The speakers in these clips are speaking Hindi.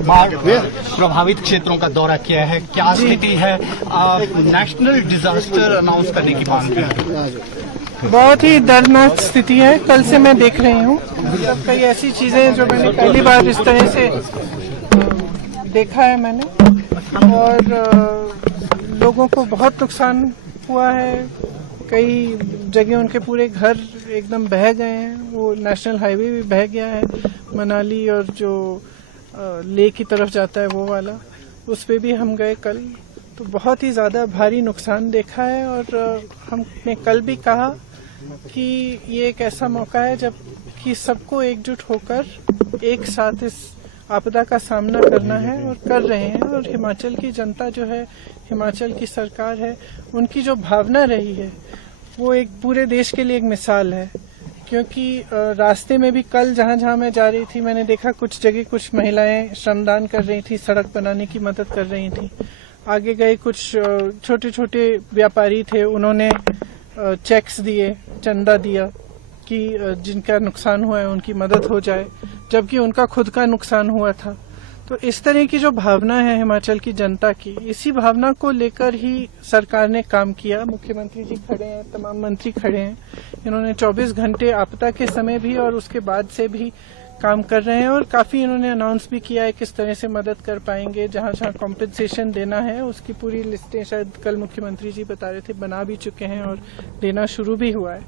बाढ़ प्रभावित क्षेत्रों का दौरा किया है, क्या स्थिति है? नेशनल डिजास्टर अनाउंस करने की मांग की है। बहुत ही दर्दनाक स्थिति है। कल से मैं देख रही हूँ, मतलब कई ऐसी चीजें हैं जो मैंने पहली बार इस तरह से देखा है मैंने, और लोगों को बहुत नुकसान हुआ है। कई जगह उनके पूरे घर एकदम बह गए हैं। वो नेशनल हाईवे भी बह गया है, मनाली और जो लेह की तरफ जाता है वो वाला, उस पे भी हम गए कल। तो बहुत ही ज्यादा भारी नुकसान देखा है, और हमने कल भी कहा कि ये एक ऐसा मौका है जब कि सबको एकजुट होकर एक साथ इस आपदा का सामना करना है, और कर रहे हैं। और हिमाचल की जनता जो है, हिमाचल की सरकार है, उनकी जो भावना रही है वो एक पूरे देश के लिए एक मिसाल है। क्योंकि रास्ते में भी कल जहां जहां मैं जा रही थी, मैंने देखा कुछ जगह कुछ महिलाएं श्रमदान कर रही थी, सड़क बनाने की मदद कर रही थी। आगे गए कुछ छोटे छोटे व्यापारी थे, उन्होंने चेक्स दिए, चंदा दिया कि जिनका नुकसान हुआ है उनकी मदद हो जाए, जबकि उनका खुद का नुकसान हुआ था। तो इस तरह की जो भावना है हिमाचल की जनता की, इसी भावना को लेकर ही सरकार ने काम किया। मुख्यमंत्री जी खड़े हैं, तमाम मंत्री खड़े हैं। इन्होंने 24 घंटे आपदा के समय भी और उसके बाद से भी काम कर रहे हैं, और काफी इन्होंने अनाउंस भी किया है किस तरह से मदद कर पाएंगे। जहां जहां कॉम्पेंसेशन देना है उसकी पूरी लिस्टें शायद कल मुख्यमंत्री जी बता रहे थे बना भी चुके हैं, और देना शुरू भी हुआ है।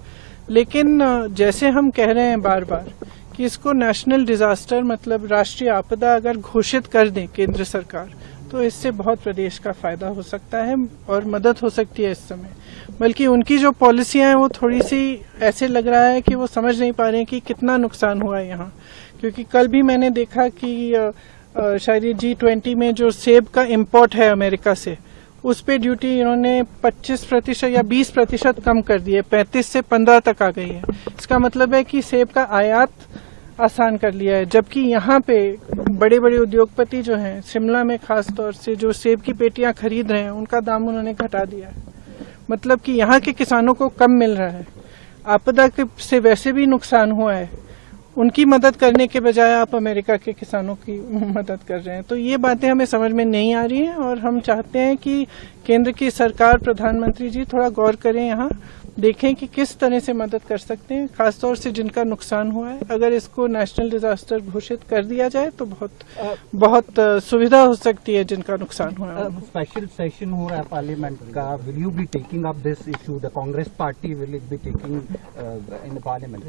लेकिन जैसे हम कह रहे हैं बार बार कि इसको नेशनल डिजास्टर मतलब राष्ट्रीय आपदा अगर घोषित कर दें केंद्र सरकार, तो इससे बहुत प्रदेश का फायदा हो सकता है और मदद हो सकती है इस समय। बल्कि उनकी जो पॉलिसियां हैं वो थोड़ी सी ऐसे लग रहा है कि वो समझ नहीं पा रहे हैं कि कितना नुकसान हुआ है यहाँ। क्योंकि कल भी मैंने देखा कि शायद G20 में जो सेब का इम्पोर्ट है अमेरिका से, उस पे ड्यूटी इन्होंने 25% या 20% कम कर दी है, 35 से 15 तक आ गई है। इसका मतलब है कि सेब का आयात आसान कर लिया है। जबकि यहाँ पे बड़े बड़े उद्योगपति जो हैं, शिमला में खास तौर से जो सेब की पेटियां खरीद रहे हैं, उनका दाम उन्होंने घटा दिया है। मतलब कि यहाँ के किसानों को कम मिल रहा है। आपदा से वैसे भी नुकसान हुआ है, उनकी मदद करने के बजाय आप अमेरिका के किसानों की मदद कर रहे हैं। तो ये बातें हमें समझ में नहीं आ रही हैं, और हम चाहते हैं कि केंद्र की सरकार, प्रधानमंत्री जी थोड़ा गौर करें, यहाँ देखें कि किस तरह से मदद कर सकते हैं, खासतौर से जिनका नुकसान हुआ है। अगर इसको नेशनल डिजास्टर घोषित कर दिया जाए तो बहुत सुविधा हो सकती है जिनका नुकसान हुआ है। स्पेशल सेशन हो रहा है पार्लियामेंट का, will you be taking up this issue? The Congress party will it be taking in the parliament?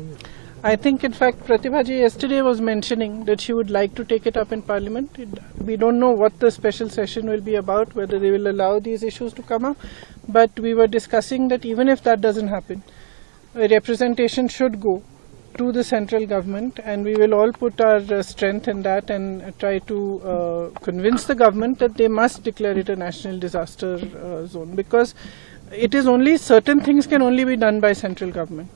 I think, in fact, Pratibha ji yesterday was mentioning that she would like to take it up in Parliament. We don't know what the special session will be about, whether they will allow these issues to come up. But we were discussing that even if that doesn't happen, a representation should go to the central government, and we will all put our strength in that and try to convince the government that they must declare it a national disaster zone, because it is only certain things can only be done by central government.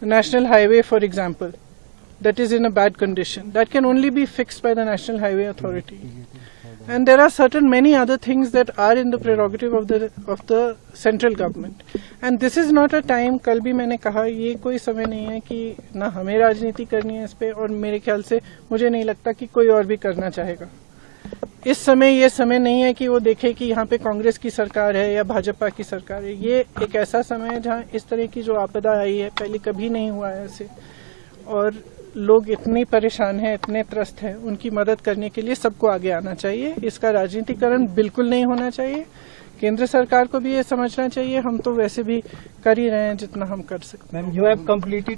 The national highway, for example, that is in a bad condition, that can only be fixed by the National Highway Authority. And there are certain many other things that are in the prerogative of the central government. And this is not a time, कल भी मैंने कहा, ये कोई समय नहीं है कि ना हमें राजनीति करनी है इस पे, और मेरे ख्याल से मुझे नहीं लगता कि कोई और भी करना चाहेगा। इस समय ये समय नहीं है कि वो देखे कि यहाँ पे कांग्रेस की सरकार है या भाजपा की सरकार है। ये एक ऐसा समय है जहाँ इस तरह की जो आपदा आई है, पहले कभी नहीं हुआ है ऐसे, और लोग इतने परेशान हैं, इतने त्रस्त हैं, उनकी मदद करने के लिए सबको आगे आना चाहिए। इसका राजनीतिकरण बिल्कुल नहीं होना चाहिए। केंद्र सरकार को भी ये समझना चाहिए, हम तो वैसे भी कर ही रहे हैं जितना हम कर सकते हैं।